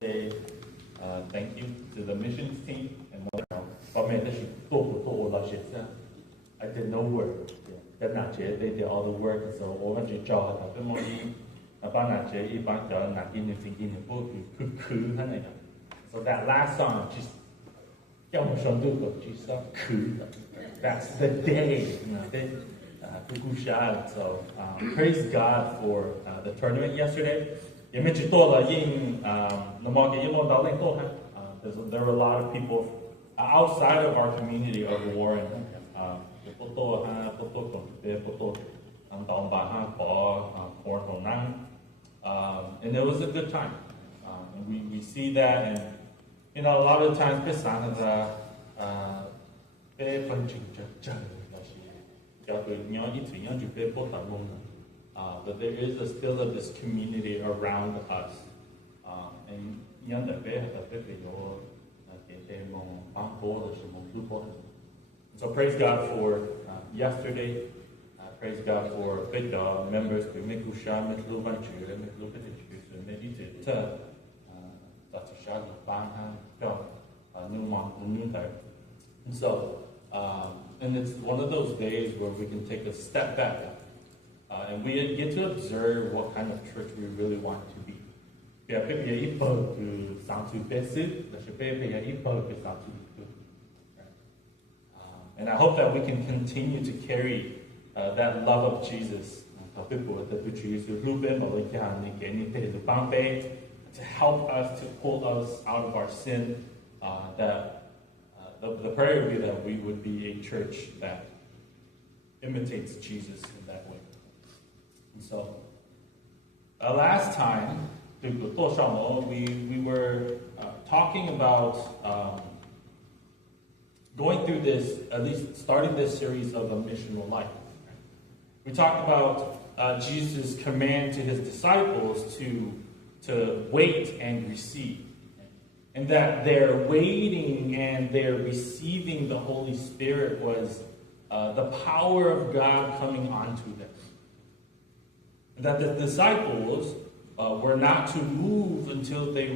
say thank you to the missions team and I did no work. They did all the work, so over the job, so that last song, just that's the day. So praise God for the tournament yesterday. There were a lot of people outside of our community of Warren. And it was a good time. And we see that, and a lot of times but there is still this community around us. So praise God for yesterday. Praise God for big members. And so, and it's one of those days where we can take a step back and we get to observe what kind of church we really want to be. And I hope that we can continue to carry that love of Jesus to help us, to pull us out of our sin. The prayer would be that we would be a church that imitates Jesus in that way. And so, last time, we were talking about going through this, at least starting this series of a missional life. We talked about Jesus' command to his disciples to wait and receive. And that their waiting and their receiving the Holy Spirit was the power of God coming onto them. That the disciples were not to move until they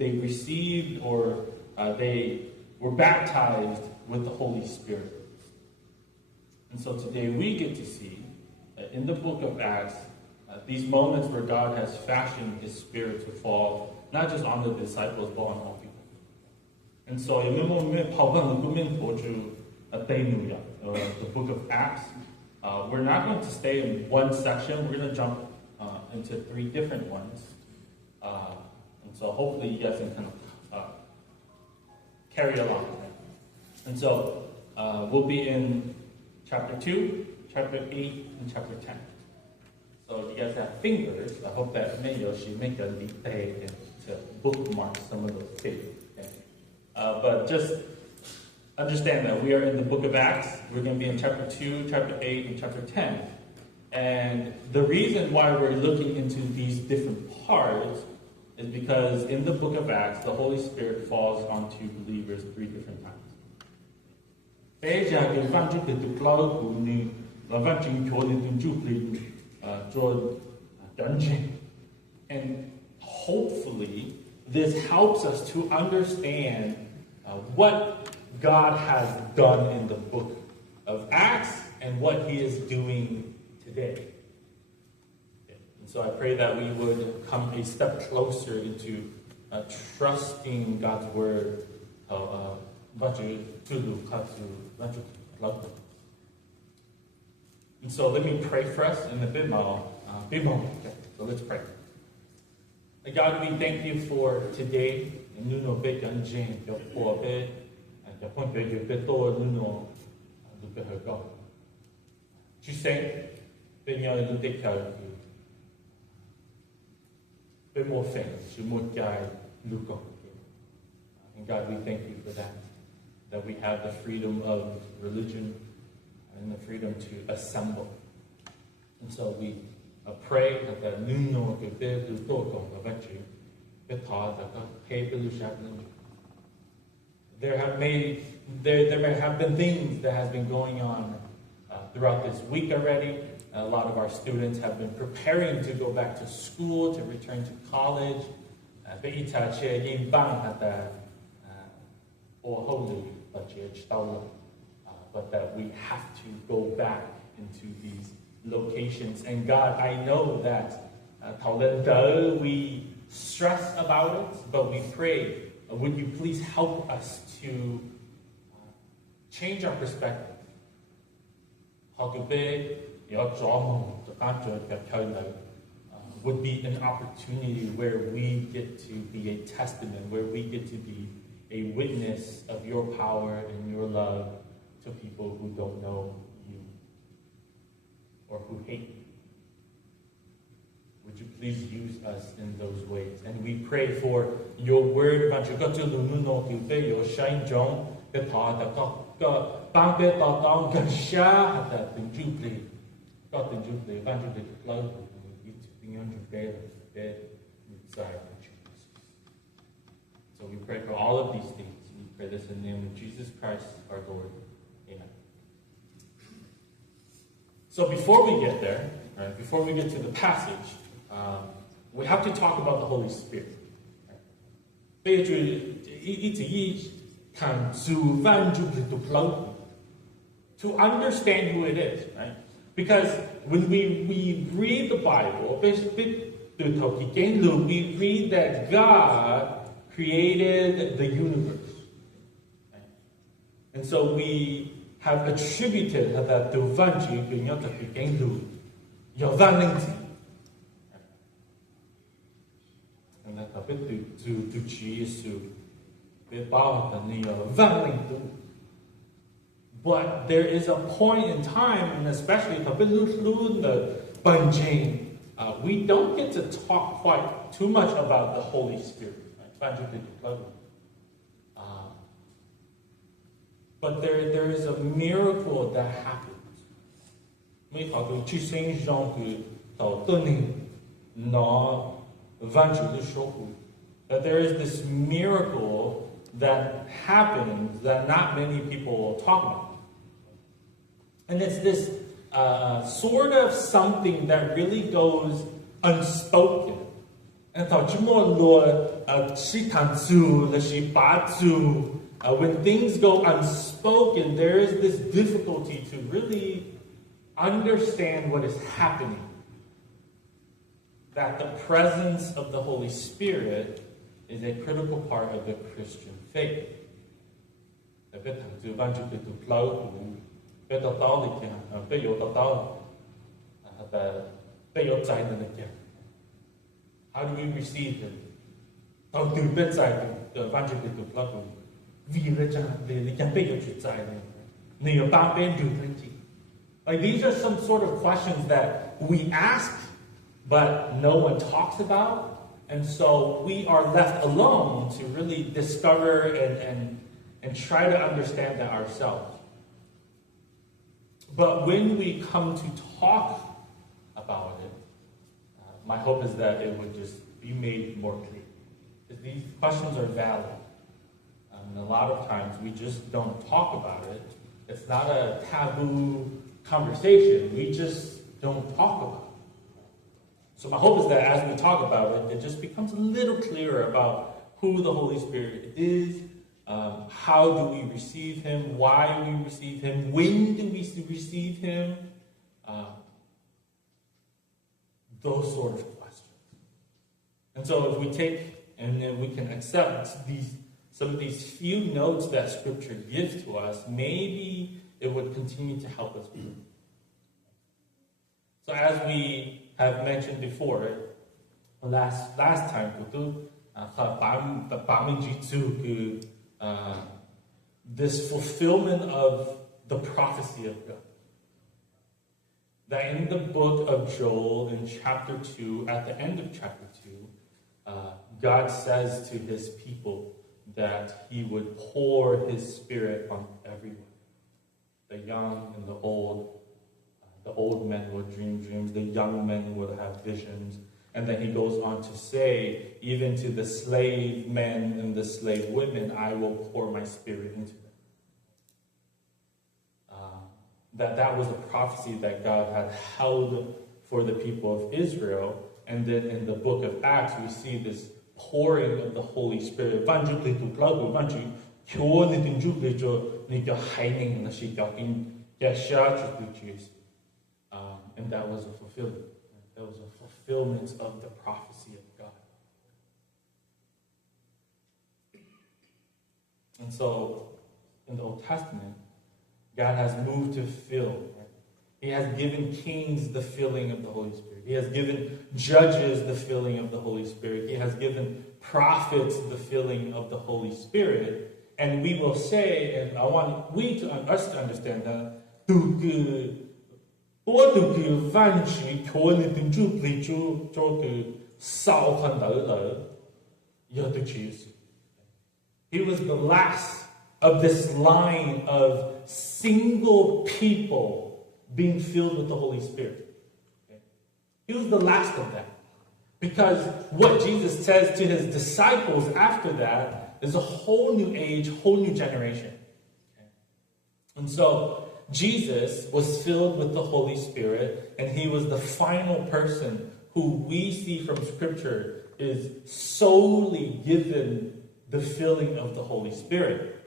received or they were baptized with the Holy Spirit. And so today we get to see in the book of Acts these moments where God has fashioned his Spirit to fall not just on the disciples but on all people. And so the book of Acts, we're not going to stay in one section. We're going to jump into 3 different ones. And so hopefully you guys can kind of carry along. And so we'll be in chapter 2, chapter 8, and chapter 10. So if you guys have fingers, I hope that she make a leap day to bookmark some of those pages. Okay? But just understand that we are in the book of Acts. We're going to be in chapter 2, chapter 8, and chapter 10. And the reason why we're looking into these different parts is because in the book of Acts, the Holy Spirit falls onto believers 3 different times. And hopefully, this helps us to understand what God has done in the book of Acts and what he is doing today. And so I pray that we would come a step closer into trusting God's word. And so let me pray for us in the bimmo. So let's pray. God, we thank you for today. Tu sais, Seigneur, nous déclarons que more things, more guide, and God, we thank you for that we have the freedom of religion and the freedom to assemble. And so we pray that there may have been things that has been going on throughout this week already. A lot of our students have been preparing to go back to school, to return to college. but that we have to go back into these locations. And God, I know that we stress about it, but we pray, would you please help us to change our perspective? Would be an opportunity where we get to be a testament, where we get to be a witness of your power and your love to people who don't know you or who hate you. Would you please use us in those ways? And we pray for your word. So we pray for all of these things. We pray this in the name of Jesus Christ, our Lord. Amen. So before we get there, right, before we get to the passage, we have to talk about the Holy Spirit. To understand who it is, right? Because when we read the Bible, we read that God created the universe. Right? And so we have attributed that to but there is a point in time, and especially we don't get to talk quite too much about the Holy Spirit. But there is a miracle that happens. That there is this miracle that happens that not many people will talk about. And it's this sort of something that really goes unspoken. And when things go unspoken, there is this difficulty to really understand what is happening. That the presence of the Holy Spirit is a critical part of the Christian faith. How do we receive Him? Like, these are some sort of questions that we ask, but no one talks about. And so we are left alone to really discover and try to understand that ourselves. But when we come to talk about it, my hope is that it would just be made more clear. Because these questions are valid. And a lot of times we just don't talk about it. It's not a taboo conversation. We just don't talk about it. So my hope is that as we talk about it, it just becomes a little clearer about who the Holy Spirit is, how do we receive Him, why we receive Him, when do we receive Him, those sort of questions. And so if we take and then we can accept some of these few notes that Scripture gives to us, maybe it would continue to help us. So as we have mentioned before, last time, this fulfillment of the prophecy of God. That in the book of Joel, in chapter 2, at the end of chapter 2, God says to His people that He would pour His Spirit on everyone. The young and the old. The old men would dream dreams. The young men would have visions. And then He goes on to say, even to the slave men and the slave women, I will pour my Spirit into them. That was a prophecy that God had held for the people of Israel. And then in the book of Acts, we see this pouring of the Holy Spirit. Vaaj plig tu klau vaaj kyo ni ntsuj plig jo ni kyo haining na shi kyo in kya sha chu choose. And that was a fulfillment. That was a fulfillment of the prophecy of God. And so, in the Old Testament, God has moved to fill. Right? He has given kings the filling of the Holy Spirit. He has given judges the filling of the Holy Spirit. He has given prophets the filling of the Holy Spirit. And we will say, and I want us to understand that, he was the last of this line of single people being filled with the Holy Spirit. Okay? He was the last of that. Because what Jesus says to his disciples after that is a whole new age, whole new generation. Okay? And so Jesus was filled with the Holy Spirit, and he was the final person who we see from Scripture is solely given the filling of the Holy Spirit.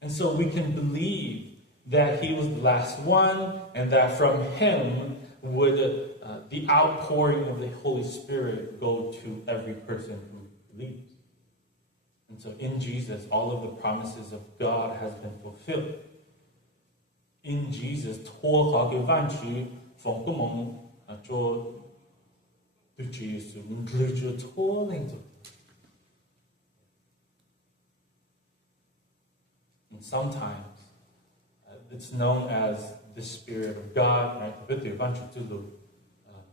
And so we can believe that he was the last one, and that from him would the outpouring of the Holy Spirit go to every person who believes. And so in Jesus, all of the promises of God has been fulfilled. In Jesus, and sometimes it's known as the Spirit of God, right?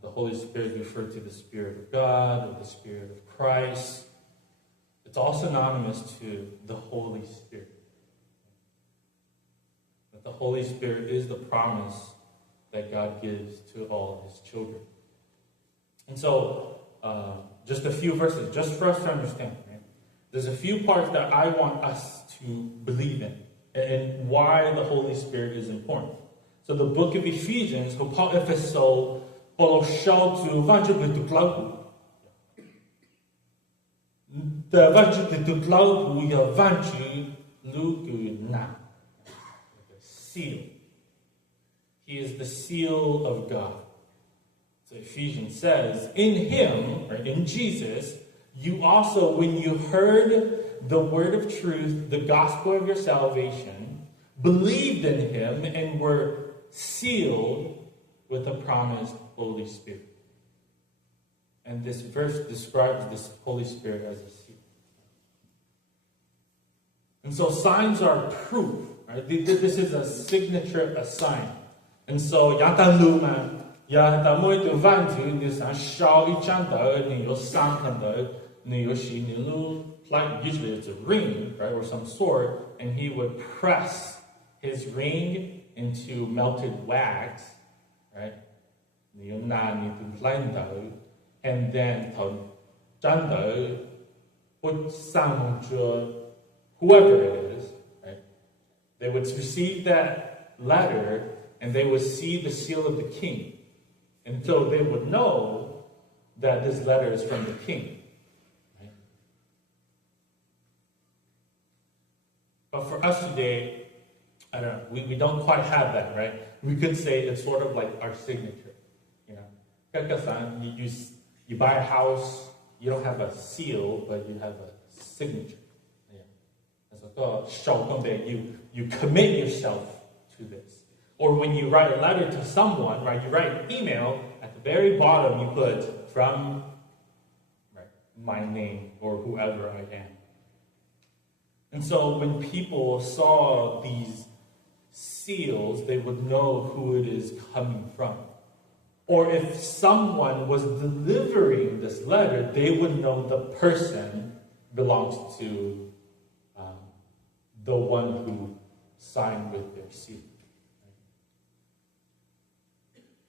The Holy Spirit referred to the Spirit of God or the Spirit of Christ. It's also synonymous to the Holy Spirit. But the Holy Spirit is the promise that God gives to all his children. And so, just a few verses, just for us to understand. Right? There's a few parts that I want us to believe in and why the Holy Spirit is important. So the book of Ephesians, seal. He is the seal of God. So Ephesians says, in him, or in Jesus, you also, when you heard the word of truth, the gospel of your salvation, believed in him and were sealed with the promised Holy Spirit. And this verse describes this Holy Spirit as a seal. And so signs are proof. Right? This is a signature, a sign. And so, usually it's a ring, right, or some sort, and he would press his ring into melted wax, right? And then whoever it is, right? They would receive that letter and they would see the seal of the king. And so they would know that this letter is from the king. Right? But for us today, I don't know, we don't quite have that, right? We could say it's sort of like our signature. You know, you buy a house, you don't have a seal, but you have a signature. You commit yourself to this. Or when you write a letter to someone, right, you write an email, at the very bottom you put from my name or whoever I am. And so when people saw these seals, they would know who it is coming from. Or if someone was delivering this letter, they would know the person belongs to the one who signed with their seal.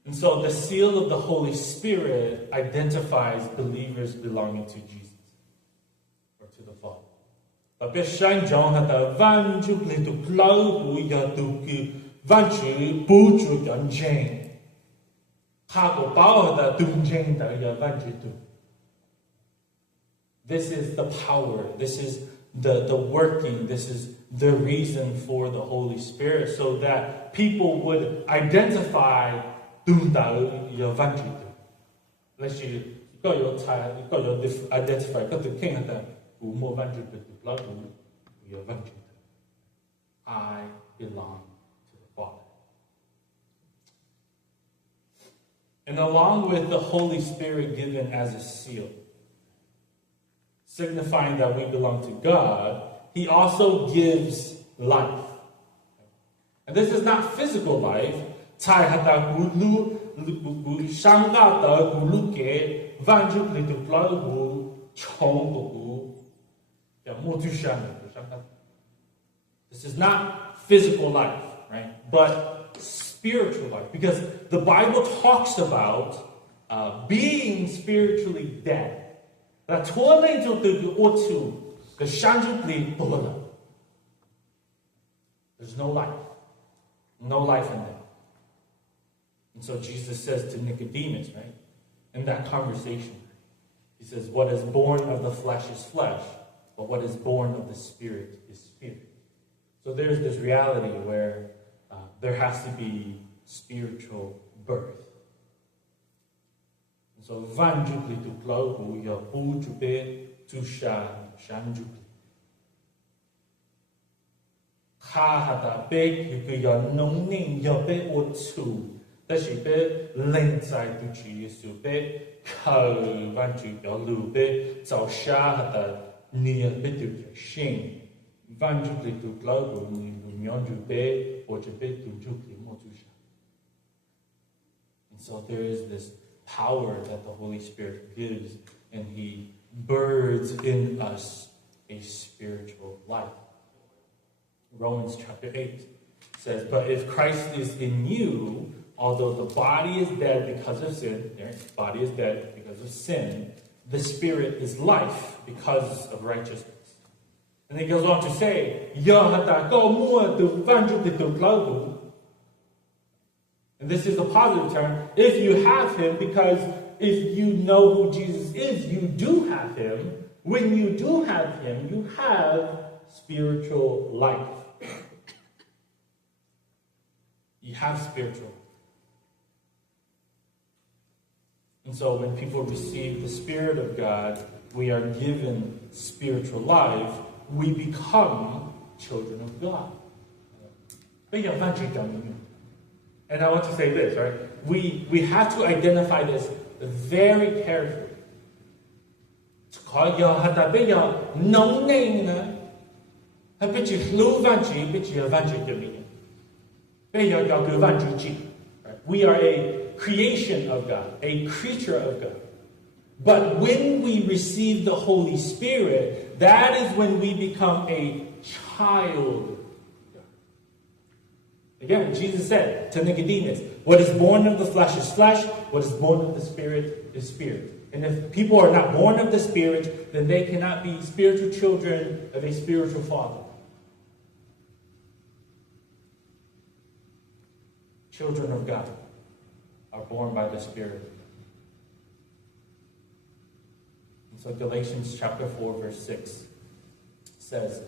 And so the seal of the Holy Spirit identifies believers belonging to Jesus or to the Father. This is the power. This is the working. This is the reason for the Holy Spirit, so that people would identify Let's see, got your identify, got the king that I belong to the Father. And along with the Holy Spirit given as a seal, signifying that we belong to God, He also gives life. And this is not physical life. This is not physical life, right? But spiritual life. Because the Bible talks about being spiritually dead. There's no life. No life in them. And so Jesus says to Nicodemus, right, in that conversation, He says, what is born of the flesh is flesh, but what is born of the Spirit is spirit. So there's this reality where there has to be spiritual birth. And so vanjukli tu klau ya pu jupe tu shan jukli. Ha hata big you ya nong ning ya be o tu. That she be leng zai tu chi su be kao vanju ya lu be zao sha hata ni be tu shin. Vanjukli tu klau ni myon ju be o ju be tu jukli mo tu sha. And so there is this power that the Holy Spirit gives, and He births in us a spiritual life. Romans chapter 8 says, but if Christ is in you, although the body is dead because of sin, right? Body is dead because of sin, the Spirit is life because of righteousness. And he goes on to say, and this is a positive term, if you have Him, because if you know who Jesus is, you do have Him. When you do have Him, you have spiritual life. You have spiritual. And so when people receive the Spirit of God, we are given spiritual life. We become children of God. And I want to say this, right? We have to identify this very carefully. We are a creation of God, a creature of God. But when we receive the Holy Spirit, that is when we become a child. Again, Jesus said to Nicodemus, what is born of the flesh is flesh, what is born of the Spirit is spirit. And if people are not born of the Spirit, then they cannot be spiritual children of a spiritual father. Children of God are born by the Spirit. And so Galatians chapter 4 verse 6 says,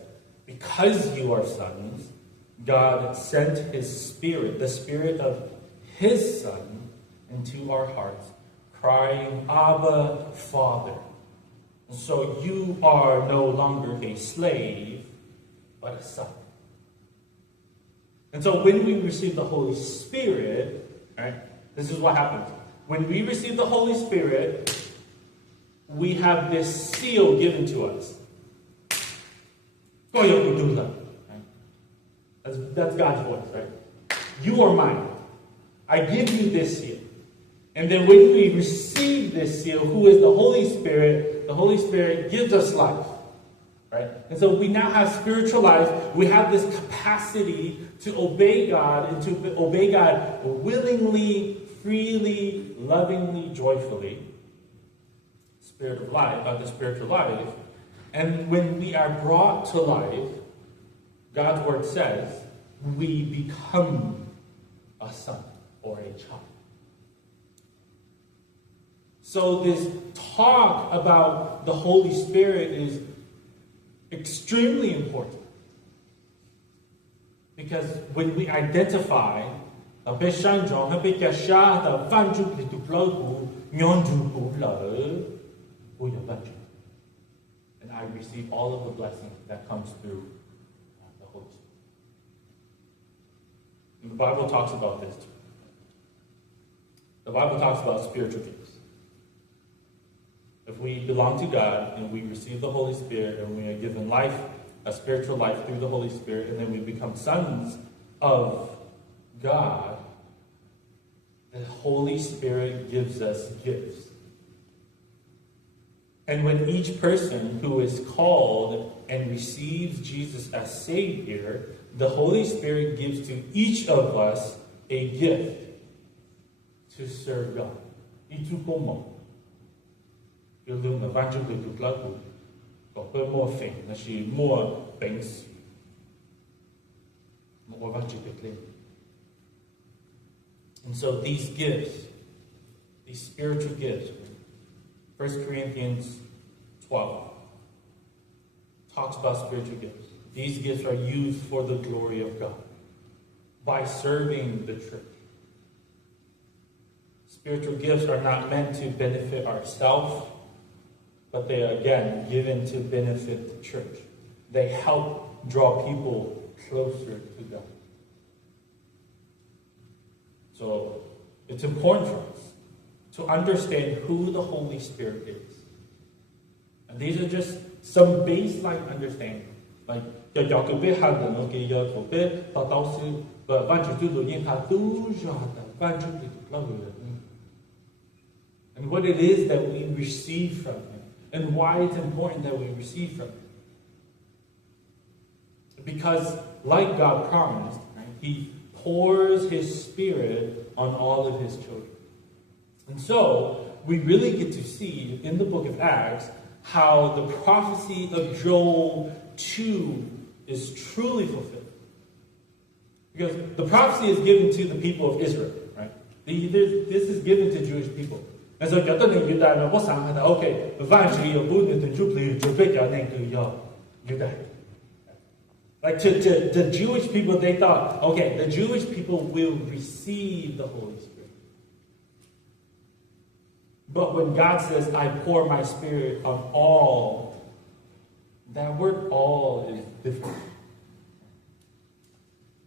because you are sons, God sent His Spirit, the Spirit of His Son, into our hearts, crying, Abba, Father. And so you are no longer a slave, but a son. And so when we receive the Holy Spirit, right, this is what happens. When we receive the Holy Spirit, we have this seal given to us. That's God's voice, right? You are mine. I give you this seal. And then when we receive this seal, who is the Holy Spirit gives us life. Right? And so we now have spiritual life. We have this capacity to obey God, and to obey God willingly, freely, lovingly, joyfully. Spirit of life, the spiritual life. And when we are brought to life, God's word says, we become a son or a child. So this talk about the Holy Spirit is extremely important. Because when we identify and I receive all of the blessing that comes through the Holy Spirit. And the Bible talks about this too. The Bible talks about spiritual gifts. If we belong to God and we receive the Holy Spirit and we are given life, a spiritual life through the Holy Spirit, and then we become sons of God, the Holy Spirit gives us gifts. And when each person who is called and receives Jesus as Savior, the Holy Spirit gives to each of us a gift to serve God. And so these gifts, these spiritual gifts, 1 Corinthians 12 talks about spiritual gifts. These gifts are used for the glory of God by serving the church. Spiritual gifts are not meant to benefit ourselves, but they are, again, given to benefit the church. They help draw people closer to God. So it's important for us to understand who the Holy Spirit is. And these are just some baseline understanding. Like, and what it is that we receive from Him, and why it's important that we receive from Him. Because, like God promised, right, He pours His Spirit on all of His children. And so, we really get to see in the book of Acts how the prophecy of Joel 2 is truly fulfilled. Because the prophecy is given to the people of Israel, right? This is given to Jewish people. And so, okay, like to the Jewish people, they thought, okay, the Jewish people will receive the Holy Spirit. But when God says, I pour my Spirit on all, that word all is different.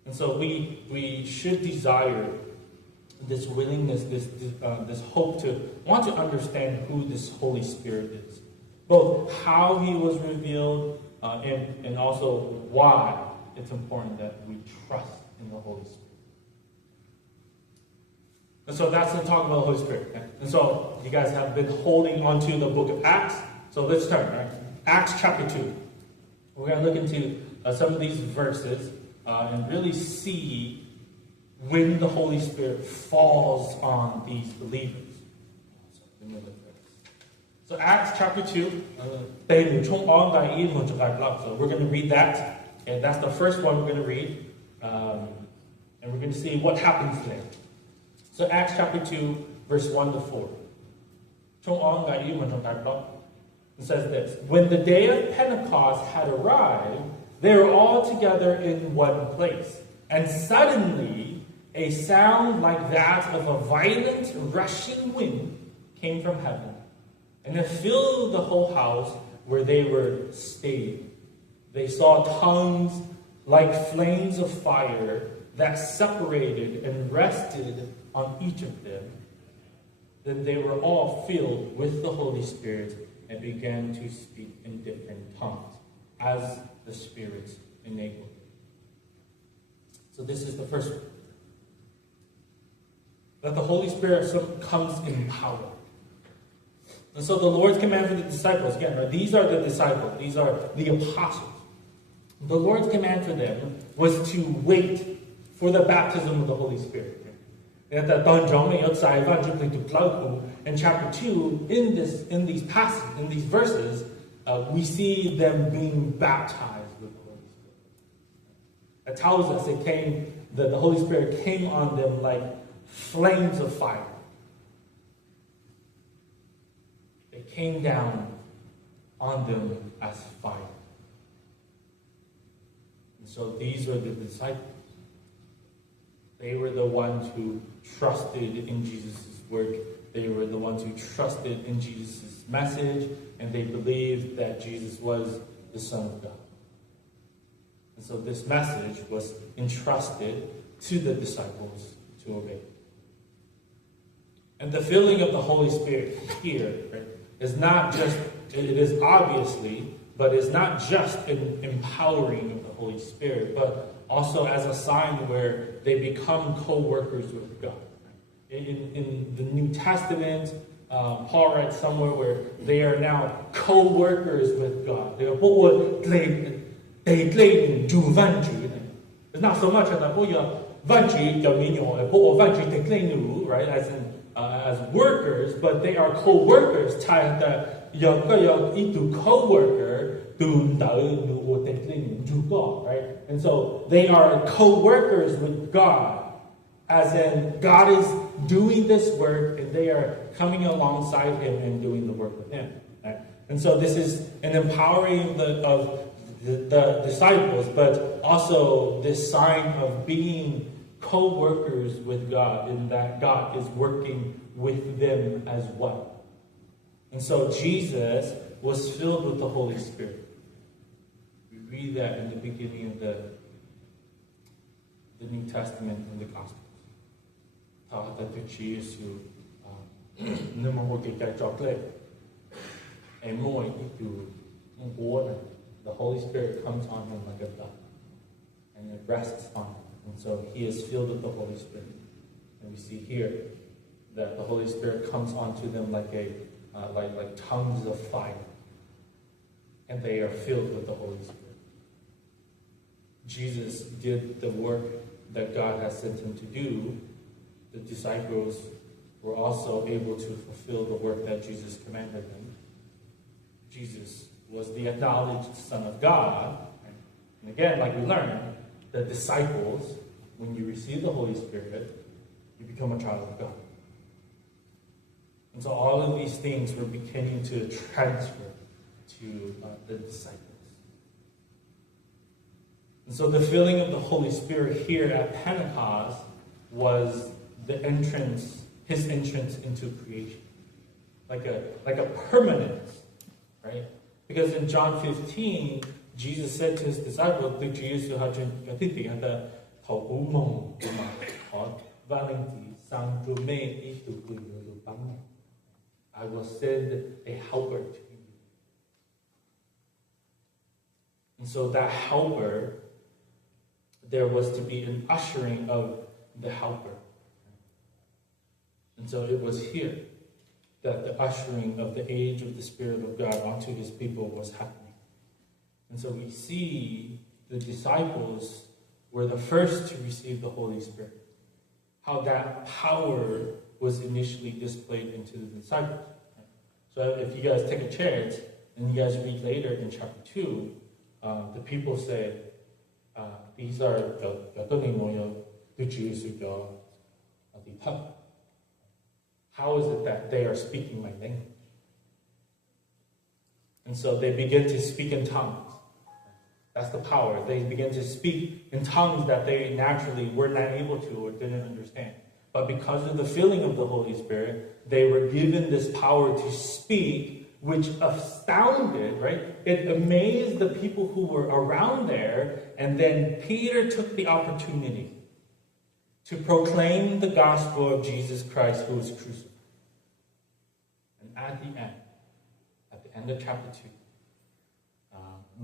And so we should desire this willingness, this hope to want to understand who this Holy Spirit is. Both how He was revealed and also why it's important that we trust in the Holy Spirit. And so that's the talk about the Holy Spirit. Okay? And so you guys have been holding on to the book of Acts. So let's turn, right? Acts chapter 2. We're going to look into some of these verses and really see when the Holy Spirit falls on these believers. So Acts chapter 2. So we're going to read that. And that's the first one we're going to read. And we're going to see what happens there. So Acts chapter 2, verse 1 to 4. It says this: when the day of Pentecost had arrived, they were all together in one place. And suddenly, a sound like that of a violent rushing wind came from heaven, and it filled the whole house where they were staying. They saw tongues like flames of fire that separated and rested on each of them. Then they were all filled with the Holy Spirit and began to speak in different tongues, as the Spirit enabled. So this is the first one. That the Holy Spirit comes in power. And so the Lord's command for the disciples, again, right, these are the disciples, these are the apostles. The Lord's command for them was to wait for the baptism of the Holy Spirit. In chapter 2, in these passages, in these verses, we see them being baptized with the Holy Spirit. It tells us that the Holy Spirit came on them like flames of fire. it came down on them as fire. And so these were the disciples. They were the ones who trusted in Jesus' work. They were the ones who trusted in Jesus' message, and they believed that Jesus was the Son of God. And so this message was entrusted to the disciples to obey. And the filling of the Holy Spirit here, right, is not just, it is obviously, but it's not just an empowering of the Holy Spirit, but also as a sign where they become co-workers with God. In the New Testament, Paul writes somewhere where they are now co-workers with God. It's not so much that right, as workers, but they are co-workers. Co-worker, right? And so they are co-workers with God. As in, God is doing this work, and they are coming alongside Him and doing the work with Him. Right? And so this is an empowering of the disciples, but also this sign of being co-workers with God, in that God is working with them as well. And so Jesus was filled with the Holy Spirit. We read that in the beginning of the New Testament and the Gospels. The Holy Spirit comes on him like a dove, and it rests on him. And so he is filled with the Holy Spirit. And we see here that the Holy Spirit comes onto them like tongues of fire, and they are filled with the Holy Spirit. Jesus did the work that God has sent him to do. The disciples were also able to fulfill the work that Jesus commanded them. Jesus was the acknowledged Son of God. And again, like we learned, the disciples, when you receive the Holy Spirit, you become a child of God. And so all of these things were beginning to transfer to the disciples. And so the filling of the Holy Spirit here at Pentecost was his entrance into creation. Like a permanence, right? Because in John 15, Jesus said to his disciples, I will send a helper to you. And so that helper, there was to be an ushering of the helper. And so it was here that the ushering of the age of the Spirit of God onto his people was happening. And so we see the disciples were the first to receive the Holy Spirit. How that power was initially displayed into the disciples. So if you guys take a chance and you guys read later in chapter 2, the people say, these are how is it that they are speaking my language? And so they begin to speak in tongues. That's the power. They begin to speak in tongues that they naturally were not able to or didn't understand. But because of the filling of the Holy Spirit, they were given this power to speak, which astounded, right? It amazed the people who were around there. And then Peter took the opportunity to proclaim the gospel of Jesus Christ who was crucified. And at the end of chapter 2,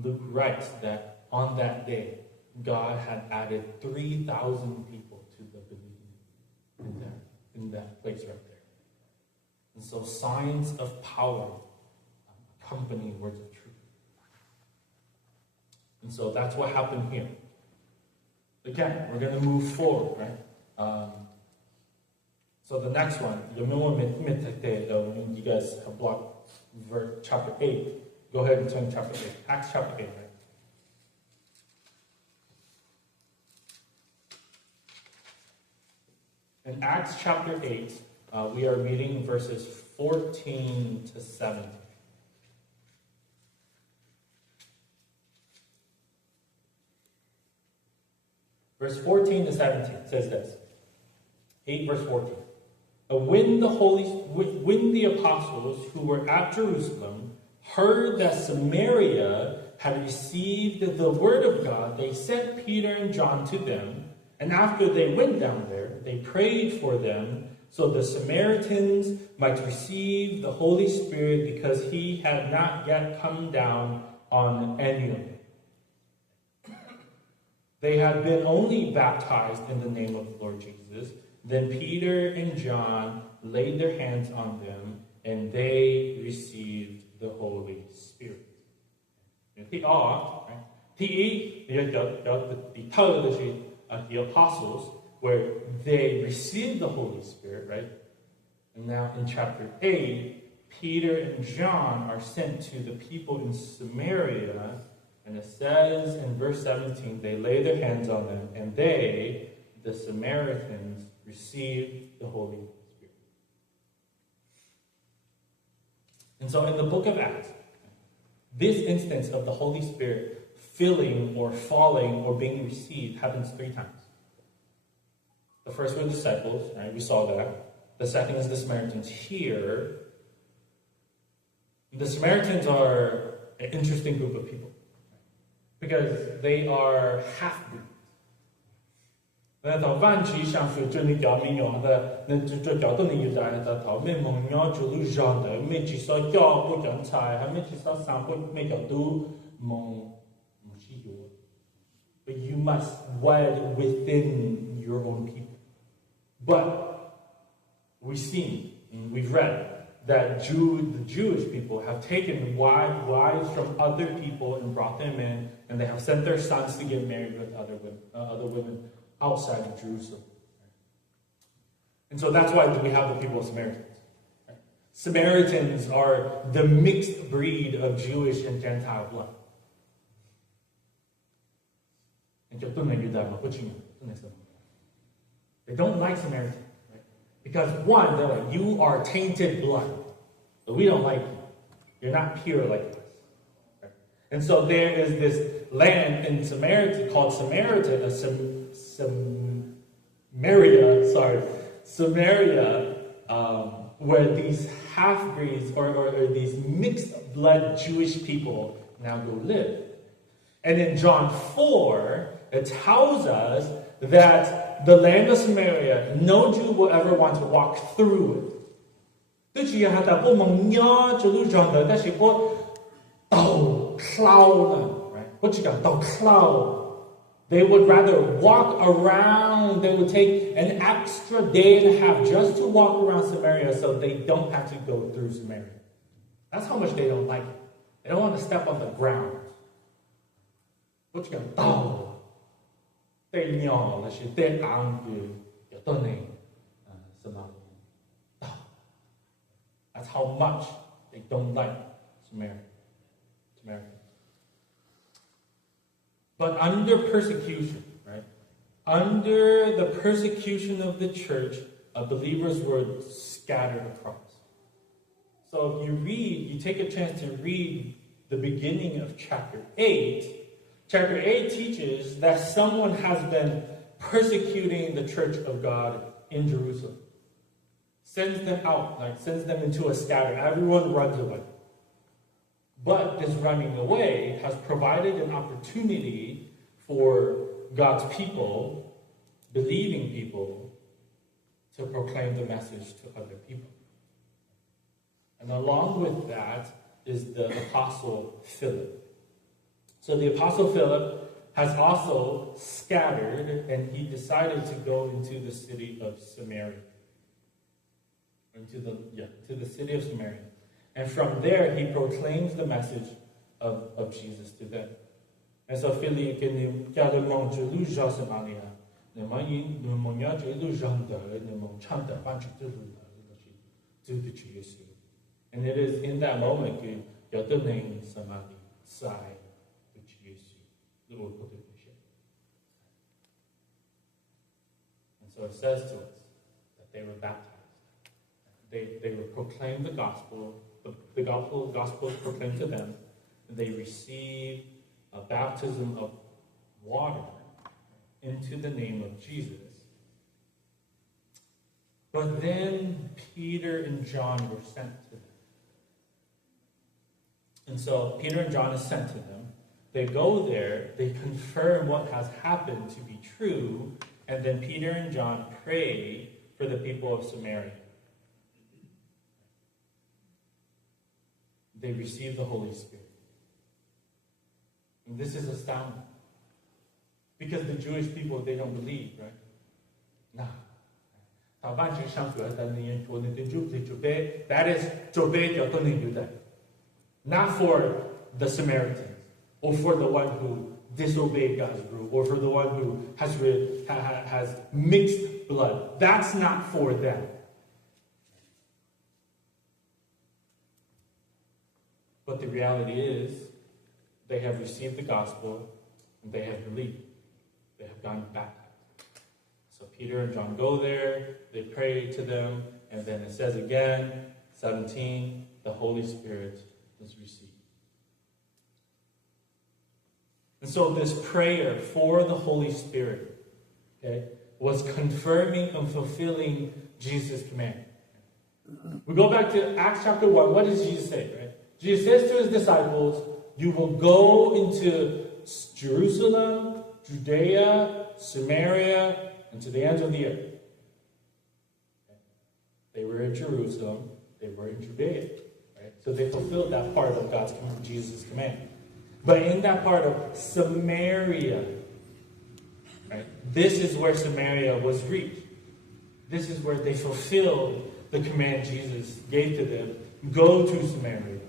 Luke writes that on that day, God had added 3,000 people to the believing in that place right there. And so signs of power accompany words of truth. And so that's what happened here. Again, we're going to move forward, right? So the next one, you guys have blocked chapter 8. Go ahead and turn to chapter 8. Acts chapter 8, right? In Acts chapter 8, we are reading verses 14 to 17. Verse 14 to 17 says this. 8 verse 14. When the apostles who were at Jerusalem heard that Samaria had received the word of God, they sent Peter and John to them. And after they went down there, they prayed for them so the Samaritans might receive the Holy Spirit, because he had not yet come down on any of them. They had been only baptized in the name of the Lord Jesus. Then Peter and John laid their hands on them, and they received the Holy Spirit. The apostles, where they received the Holy Spirit, right? And now in chapter 8, Peter and John are sent to the people in Samaria, and it says in verse 17, they lay their hands on them, and they, the Samaritans, received the Holy Spirit. And so in the book of Acts, this instance of the Holy Spirit filling or falling or being received happens 3 times. The first were the disciples, right? We saw that. The second is the Samaritans. Here, the Samaritans are an interesting group of people, because they are half-breeds. 那到晚期上是真的叫民谣的，那这叫到你在的头没梦鸟就路上的，没至少叫不讲菜，还没至少上不没叫都梦梦是有。But you must wed within your own people. But we've seen and we've read that the Jewish people have taken wives from other people and brought them in, and they have sent their sons to get married with other women outside of Jerusalem. And so that's why we have the people of Samaritans. Samaritans are the mixed breed of Jewish and Gentile blood. They don't like Samaritans. Because one, they're like, you are tainted blood. But we don't like you. You're not pure like us. Right? And so there is this land in Samaria called Samaria, where these half-breeds or these mixed blood Jewish people now go live. And in John 4, it tells us that the land of Samaria, no Jew will ever want to walk through it. They would rather walk around. They would take an extra day and a half just to walk around Samaria so they don't have to go through Samaria. That's how much they don't like it. They don't want to step on the ground. That's how much they don't like Samaria. But under persecution, right? Under the persecution of the church, believers were scattered across. So if you take a chance to read the beginning of chapter 8. Chapter 8 teaches that someone has been persecuting the church of God in Jerusalem. Sends them out, sends them into a scatter. Everyone runs away. But this running away has provided an opportunity for God's people, believing people, to proclaim the message to other people. And along with that is the Apostle Philip. So the Apostle Philip has also scattered, and he decided to go into the city of Samaria. To the city of Samaria. And from there, he proclaims the message of Jesus to them. And so Philip and it is in that moment that the name Samadhi Sai. And so it says to us that they were baptized. They were proclaimed the gospel. The gospel was proclaimed to them. And they received a baptism of water into the name of Jesus. But then Peter and John were sent to them. And so Peter and John is sent to them. They go there, they confirm what has happened to be true, and then Peter and John pray for the people of Samaria. They receive the Holy Spirit. And this is astounding. Because the Jewish people, they don't believe, right? Nah. That is not for the Samaritans, or for the one who disobeyed God's rule, or for the one who has mixed blood. That's not for them. But the reality is, they have received the gospel, and they have believed. They have gone back. So Peter and John go there, they pray to them, and then it says again, 17, the Holy Spirit was received. And so this prayer for the Holy Spirit, okay, was confirming and fulfilling Jesus' command. We go back to Acts chapter 1. What does Jesus say, right? Jesus says to his disciples, you will go into Jerusalem, Judea, Samaria, and to the ends of the earth. Okay. They were in Jerusalem, they were in Judea. Right? So they fulfilled that part of Jesus' command. But in that part of Samaria, right, this is where Samaria was reached. This is where they fulfilled the command Jesus gave to them. Go to Samaria.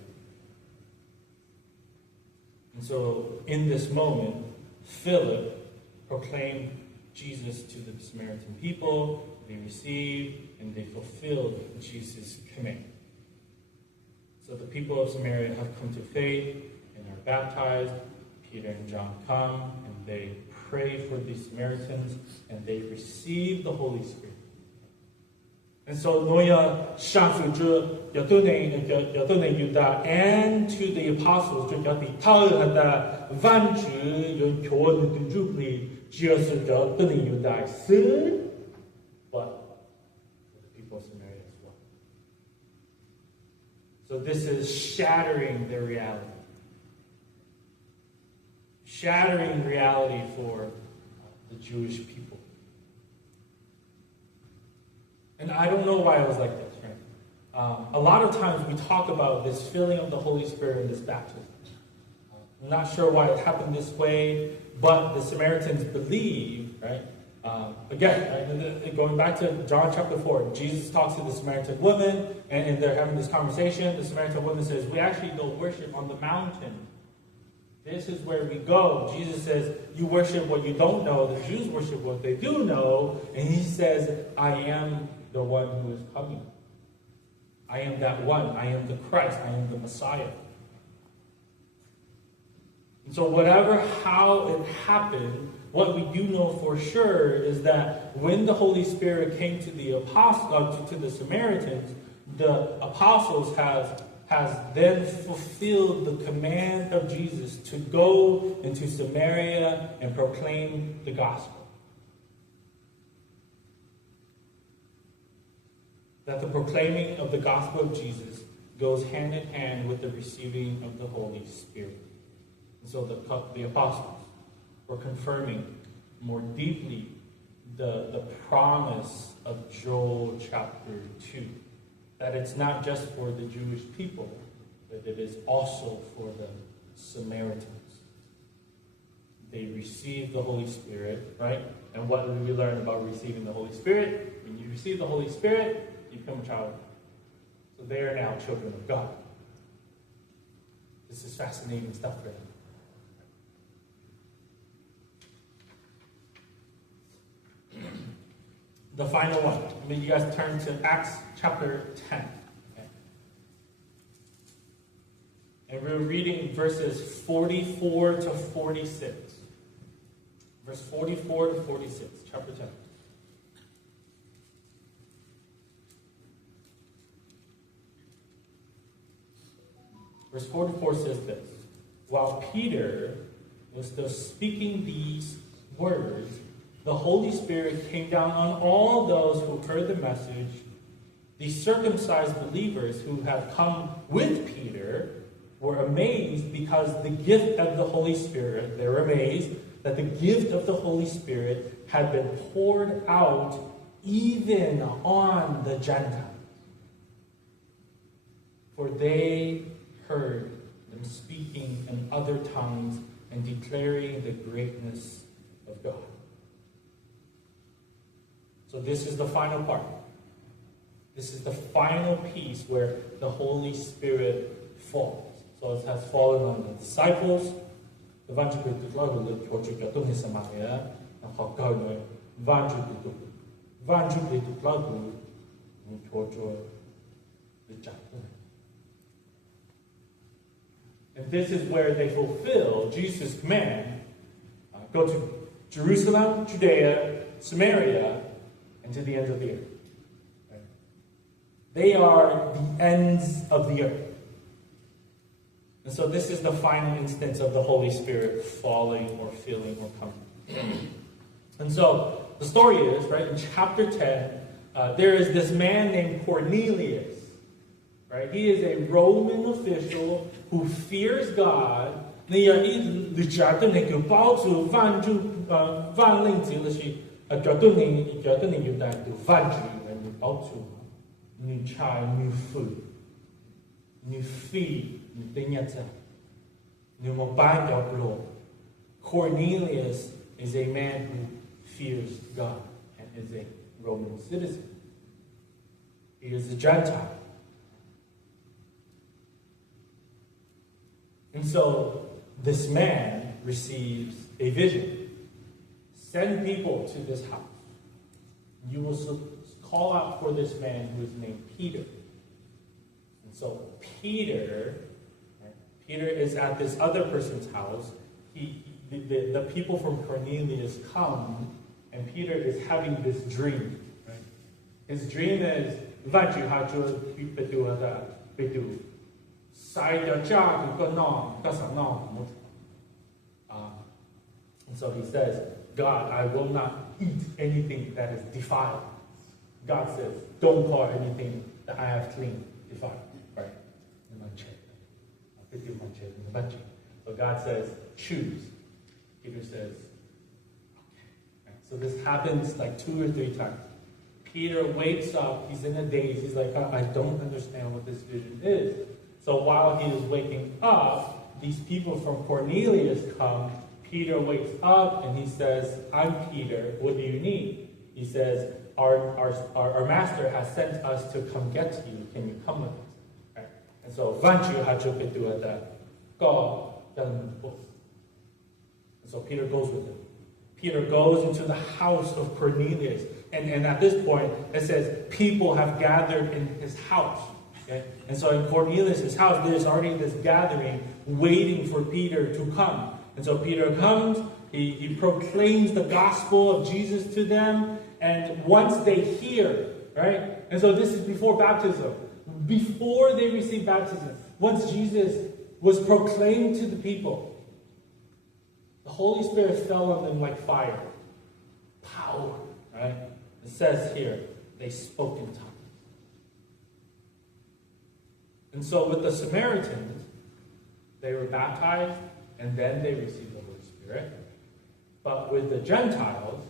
And so in this moment, Philip proclaimed Jesus to the Samaritan people. They received and they fulfilled Jesus' command. So the people of Samaria have come to faith and are baptized. Peter and John come and they pray for the Samaritans and they receive the Holy Spirit. And so Noah and to the apostles but the people of Samaria as well. So this is shattering their reality. Shattering reality for the Jewish people. And I don't know why it was like this, right? A lot of times we talk about this filling of the Holy Spirit and this baptism. I'm not sure why it happened this way, but the Samaritans believe, right? Again, right, going back to John chapter 4, Jesus talks to the Samaritan woman, and they're having this conversation. The Samaritan woman says, we actually go worship on the mountain. This is where we go. Jesus says, you worship what you don't know. The Jews worship what they do know. And he says, I am the one who is coming. I am that one. I am the Christ. I am the Messiah. And so how it happened, what we do know for sure is that when the Holy Spirit came to the to the Samaritans, the apostles has then fulfilled the command of Jesus to go into Samaria and proclaim the gospel. That the proclaiming of the gospel of Jesus goes hand in hand with the receiving of the Holy Spirit. And so the apostles were confirming more deeply the promise of Joel chapter 2. That it's not just for the Jewish people, but it is also for the Samaritans. They received the Holy Spirit, right? And what did we learn about receiving the Holy Spirit? When you receive the Holy Spirit, you become a child of God. So they are now children of God. This is fascinating stuff for them. The final one. I mean, you guys turn to Acts chapter 10. Okay? And we're reading verses 44 to 46. Verse 44 to 46, chapter 10. Verse 44 says this: while Peter was still speaking these words, the Holy Spirit came down on all those who heard the message. The circumcised believers who had come with Peter were amazed because the gift of the Holy Spirit, they were amazed that the gift of the Holy Spirit had been poured out even on the Gentiles. For they heard them speaking in other tongues and declaring the greatness of God. So this is the final part. This is the final piece where the Holy Spirit falls. So it has fallen on the disciples. And this is where they fulfill Jesus' command. Go to Jerusalem, Judea, Samaria, and to the ends of the earth. Right? They are the ends of the earth. And so this is the final instance of the Holy Spirit falling or filling or coming. And so the story is, right, in chapter 10, there is this man named Cornelius. Right? He is a Roman official who fears God. New child, new food, new feed, new mobile. Cornelius is a man who fears God and is a Roman citizen. He is a Gentile. And so this man receives a vision. Send people to this house. You will call out for this man who is named Peter. And so Peter is at this other person's house. The people from Cornelius come, and Peter is having this dream. Right? His dream is, and so he says, God, I will not eat anything that is defiled. God says, don't call anything that I have clean defiled. Right? So God says, choose. Peter says, okay. Right? So this happens like 2 or 3 times. Peter wakes up, he's in a daze, he's like, I don't understand what this vision is. So while he is waking up, these people from Cornelius come. Peter wakes up and he says, I'm Peter, what do you need? He says, our master has sent us to come get to you. Can you come with us? Right? And so, and so Peter goes with him. Peter goes into the house of Cornelius. And at this point, it says, people have gathered in his house. Okay? And so in Cornelius' house, there's already this gathering waiting for Peter to come. And so Peter comes, he proclaims the gospel of Jesus to them, and once they hear, right? And so this is before baptism. Before they receive baptism, once Jesus was proclaimed to the people, the Holy Spirit fell on them like fire. Power, right? It says here, they spoke in tongues. And so with the Samaritans, they were baptized, and then they received the Holy Spirit. But with the Gentiles,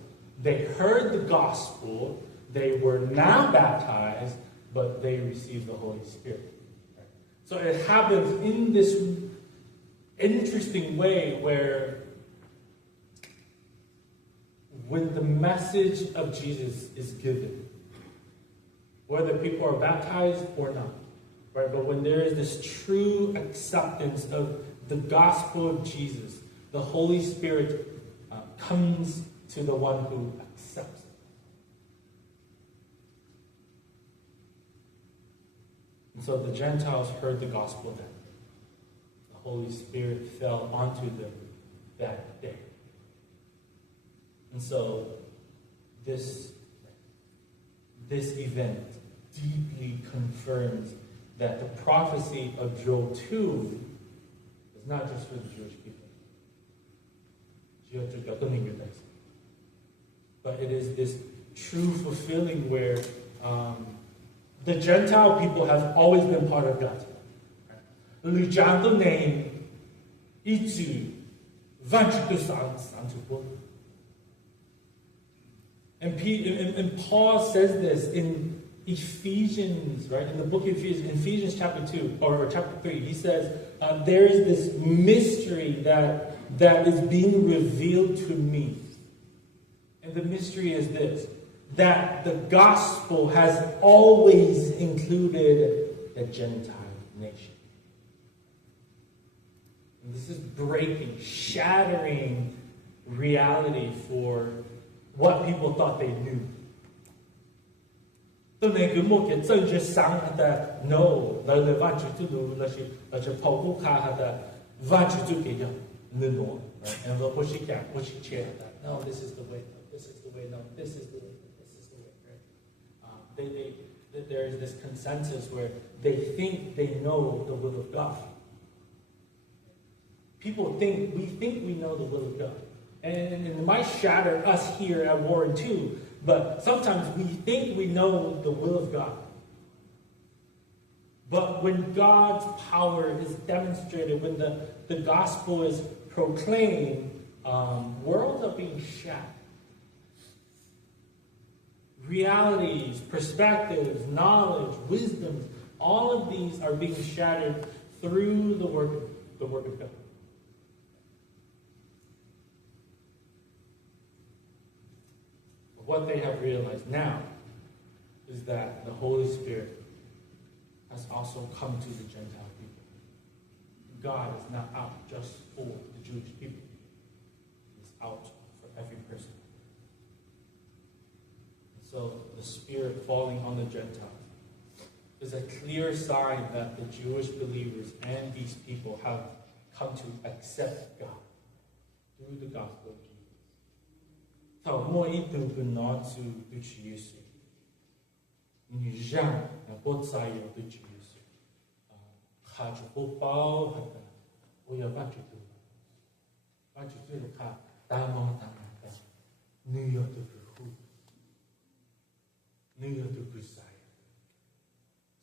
they heard the gospel, they were now baptized, but they received the Holy Spirit. Right? So it happens in this interesting way where when the message of Jesus is given, whether people are baptized or not, right? But when there is this true acceptance of the gospel of Jesus, the Holy Spirit comes to the one who accepts it. And so the Gentiles heard the gospel then. The Holy Spirit fell onto them that day. And so this event deeply confirms that the prophecy of Joel 2 is not just for the Jewish people. But it is this true fulfilling where the Gentile people have always been part of God's plan. And Paul says this in Ephesians, right? In the book of Ephesians chapter 2 or chapter 3, he says, there is this mystery that is being revealed to me. And the mystery is this, that the gospel has always included the Gentile nation. And this is breaking, shattering reality for what people thought they knew. No, this is the way. This is the way. No, this is the way. This is the way. Right? There is this consensus where they think they know the will of God. We think we know the will of God. And it might shatter us here at Warren too, but sometimes we think we know the will of God. But when God's power is demonstrated, when the gospel is proclaimed, worlds are being shattered. Realities, perspectives, knowledge, wisdoms, all of these are being shattered through the work of God. But what they have realized now is that the Holy Spirit has also come to the Gentile people. God is not out just for the Jewish people. He's out for every person. So the Spirit falling on the Gentiles is a clear sign that the Jewish believers and these people have come to accept God through the gospel of Jesus.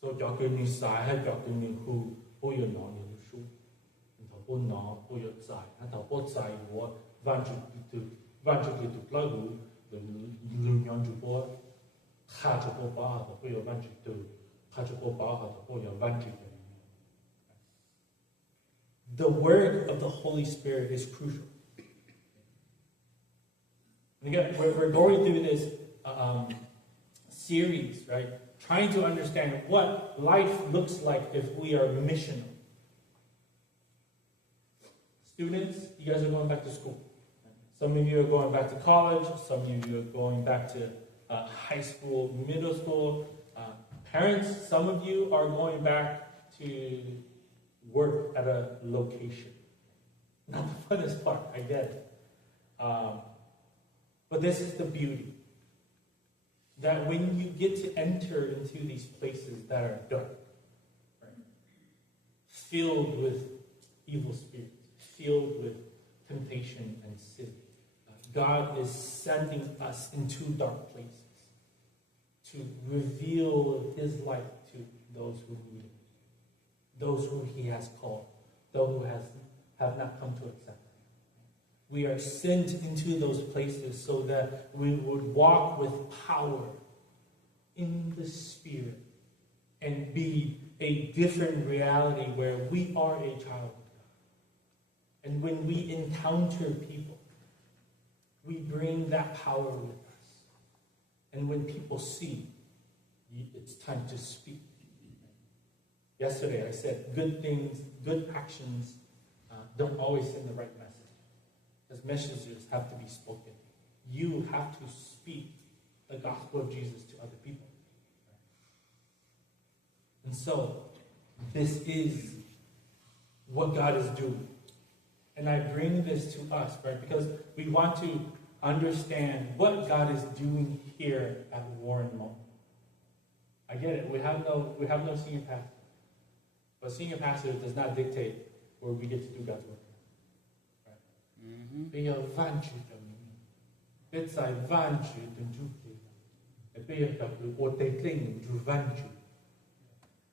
So cho cái ni sai hay cho cái ni hu hu yo nó ni su thầu bố nó hu yo sai hay thầu bố sai của van chu tu la hu lu nhon chu bố kha chu bố ba hu yo van chu tu kha chu bố ba hu yo van chu. The work of the Holy Spirit is crucial. And again, we're going through this series, right? Trying to understand what life looks like if we are missional. Students, you guys are going back to school. Some of you are going back to college. Some of you are going back to high school, middle school. Parents, some of you are going back to work at a location. Not the funnest part, I get it. But this is the beauty. That when you get to enter into these places that are dark, right, filled with evil spirits, filled with temptation and sin, God is sending us into dark places to reveal His light to those who need it, those who He has called, those who have not come to accept Him. We are sent into those places so that we would walk with power in the Spirit and be a different reality where we are a child of God. And when we encounter people, we bring that power with us. And when people see, it's time to speak. Yesterday I said good things, good actions don't always send the right message. As messengers have to be spoken. You have to speak the gospel of Jesus to other people. And so, this is what God is doing. And I bring this to us, right? Because we want to understand what God is doing here at Warren Mall. I get it. We have no senior pastor. But senior pastor does not dictate where we get to do God's work. Right? 不要忘记的名，别再忘记的主题，不要搞我得令主忘记。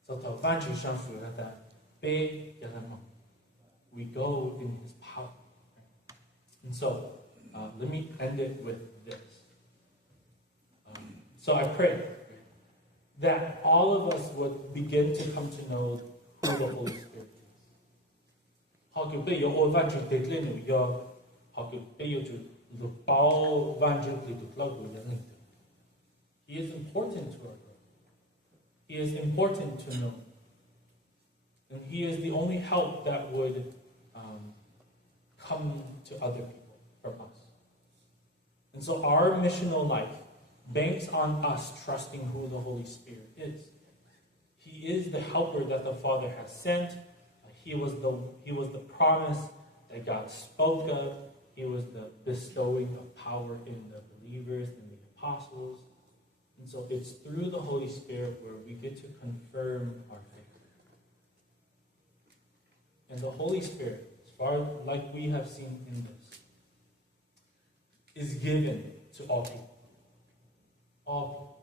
So to 忘记上属了的，别要什么 ？We go in His power. And so, let me end it with this. So I pray that all of us would begin to come to know who the Holy Spirit is. 好叫俾有我完全對你們要，好叫俾有就包完全對對老古人嚟。He is important to our growth. He is important to know. And He is the only help that would come to other people from us. And so our missional life banks on us trusting who the Holy Spirit is. He is the helper that the Father has sent. He was the promise that God spoke of. He was the bestowing of power in the believers and the apostles. And so it's through the Holy Spirit where we get to confirm our faith. And the Holy Spirit, as far like we have seen in this, is given to all people. All people.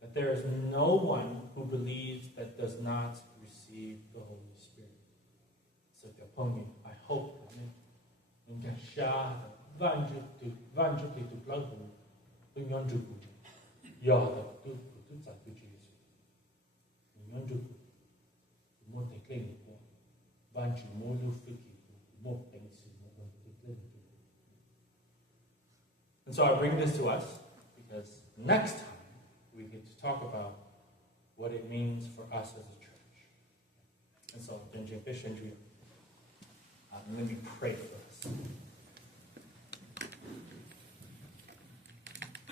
That there is no one who believes that does not receive the Holy Spirit. So, I hope and so I bring this to us because next time we get to talk about what it means for us as a church. And so, let me pray for us.